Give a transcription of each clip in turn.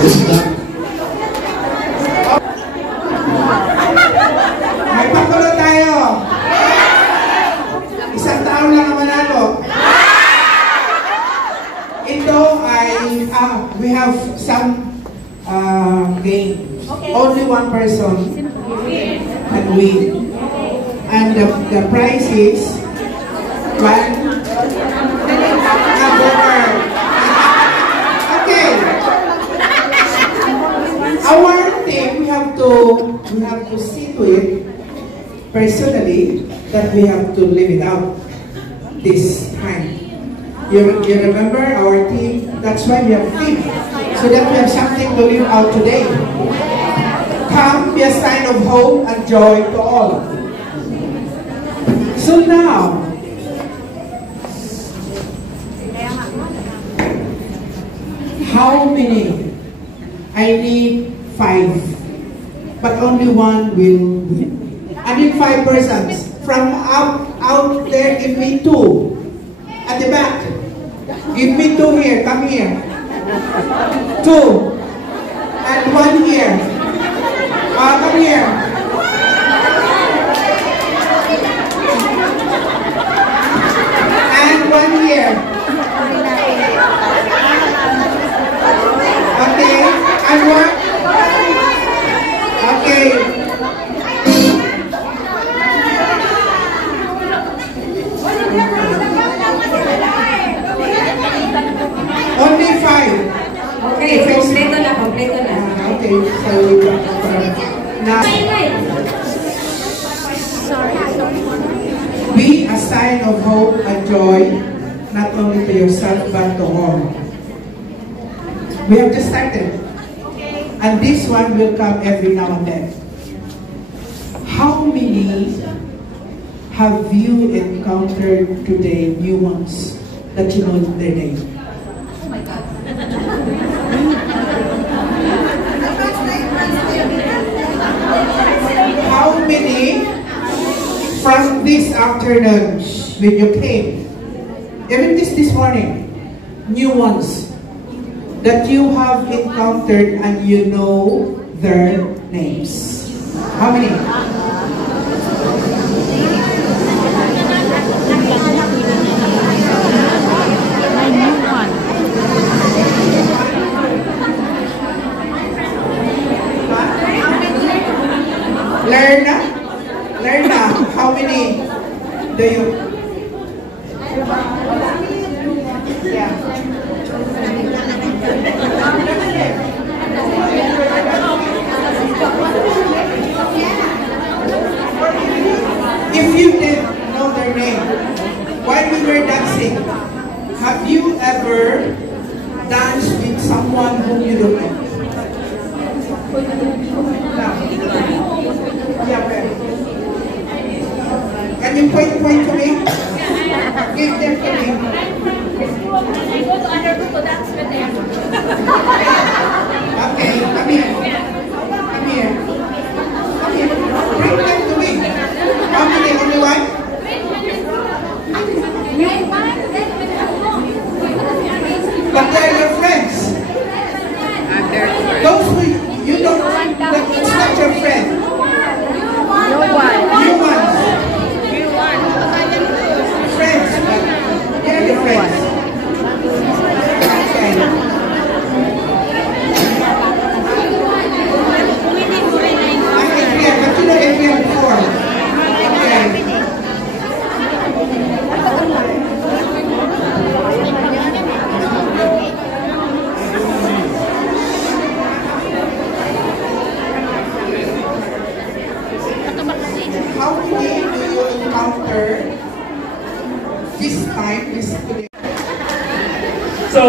May pakulo tayo. Isang taon lang ang manalo. Ito ay, we have some games. Only one person can win. And the prize is one. Okay. Our team, we have to see to it personally that we have to live it out this time. You remember our team? That's why we have a team, so that we have something to live out today. Come, be a sign of hope and joy to all. So now, how many? I need 5, but only one will win. I need 5 persons. From out there, give me 2. At the back, give me 2 here. Come here. 2. And 1 here. Come here. And 1 here. Okay. And 1. Okay. Only 5. Okay, kompleto na, kompleto na. Okay, so now be a sign of hope and joy, not only to yourself but to all. We have just started, and this one will come every now and then. How many have you encountered today, new ones, that you know their name? Oh my God. How many from this afternoon when you came, even this morning, new ones that you have encountered and you know their names? How many? Lerna, how many do you? Yeah. If you didn't know their name, while we were dancing, have you ever danced with someone whom you don't know? Can you point to me? Give them to me. I go to other group to dance with them. Okay, come here. Come here. Come here. Bring them to me. How many? Only one? But they're your friends. Those who you don't, it's not your friend. No one. You ones. Friends, but they're your friends. Okay. I'm Adrian, but you know Adrian before. Okay. How many do you encounter this time? So,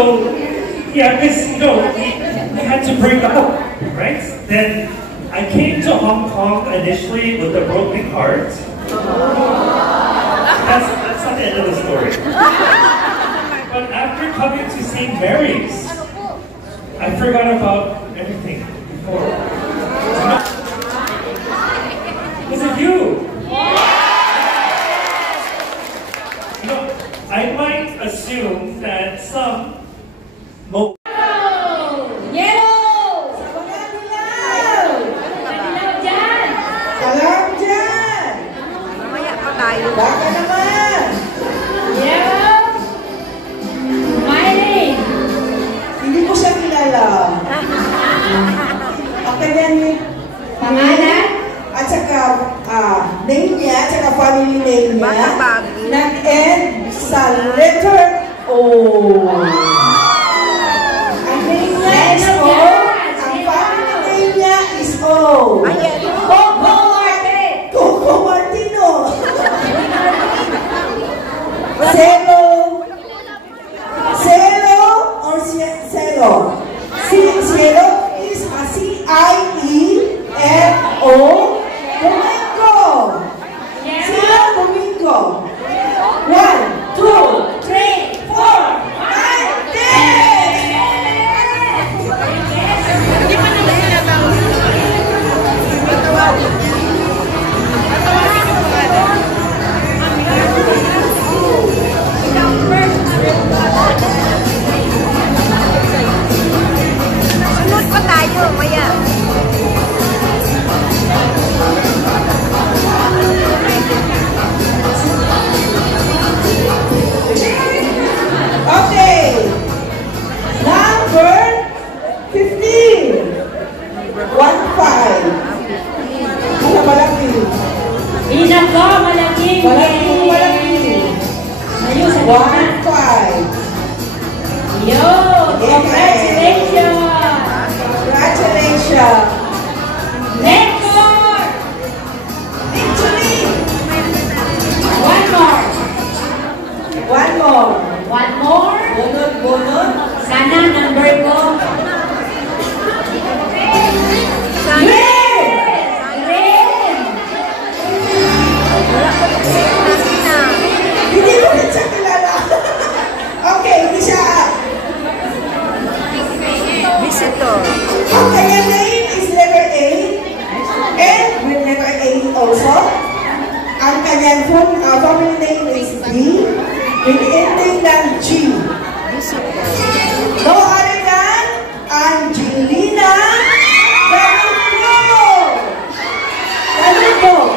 yeah, because, we had to break up, right? Then I came to Hong Kong initially with a broken heart. That's not the end of the story. But after coming to St. Mary's, I forgot about everything before. Because of you. I might assume that some Yellow! at saka family name niya, nag-end sa letter O. Ang name niya is O. Ang family name niya is O. Coco Martino. Cielo or Cielo? Cielo is a C-I-E-L-O. Domingo. Cielo Domingo. 1, 2, 3, 4, 5, 10. Hindi pa naman sila daw. Patawagin niya. Patawagin niya pa ba? Sunod pa tayo, maya. Okay. Number 15. 1-5. Malaki. Inako, malaki. Malaki. Ayun, sa 1-5. Yo, congratulations. Congratulations. Record. Victory. One more. One more. One more. Bunot. Sana number ko. Red. Red. Hindi mo rin siya kilala. Okay, hindi siya. Visitor. Ang kanyang name is letter A. And with letter A also. Ang kanyang family name is B. With ending ng G. No other than Angelina Galupo. Galupo.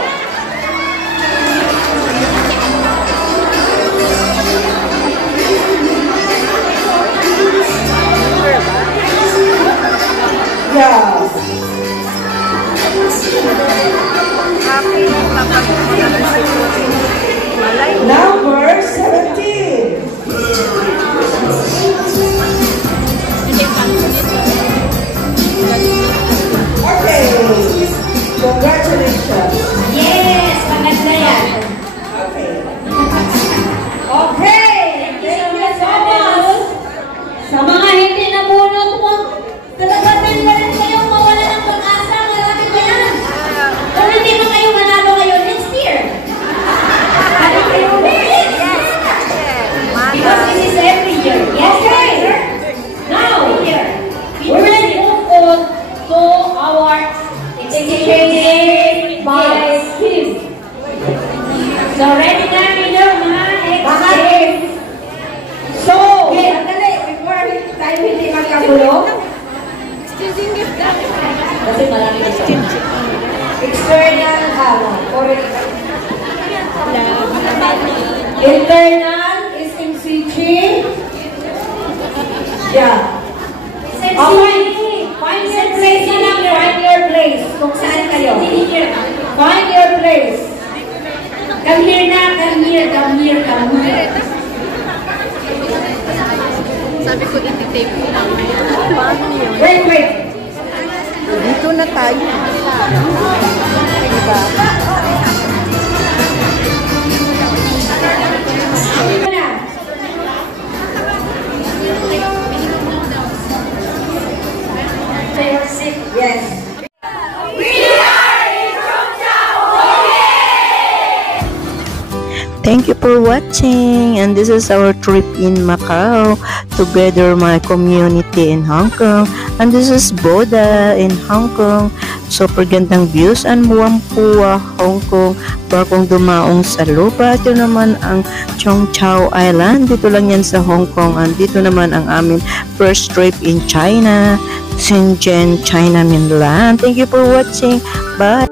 Yeah. Happy Malay. Number 17. Okay. Congratulations. Yes, maganda yan. Okay. Okay. Thank you so much. Sa mga hindi nabunot mo, talagang na rin kayong mawala ng pag-asa. Marami pa yan. Kung hindi mo kayo manalo ngayon next year. Ano kayo ulit? Because this is every year. Yes, okay. Now, we're going to move on to our exchange by gift. So, ready na rin mga exchange. So, sandali, before tayo hindi magkagulo, kasi marami na siya. External, or internal is in CG. Yeah. Find your place na lang. Find your place. Kung saan kayo. Find your place. Come here na. Come here. Come here. Come here. Sabi ko, iti-tape ko lang. Paano yun? Wait. Dito na tayo. Diba? Yes. Thank you for watching, and this is our trip in Macau together my community in Hong Kong, and this is Boda in Hong Kong. Super gandang views and Whampoa, Hong Kong. Bagong dumaong sa lupa. Ito naman ang Cheung Chau Island. Dito lang yan sa Hong Kong, and dito naman ang amin first trip in China, Shenzhen, China mainland. Thank you for watching. Bye.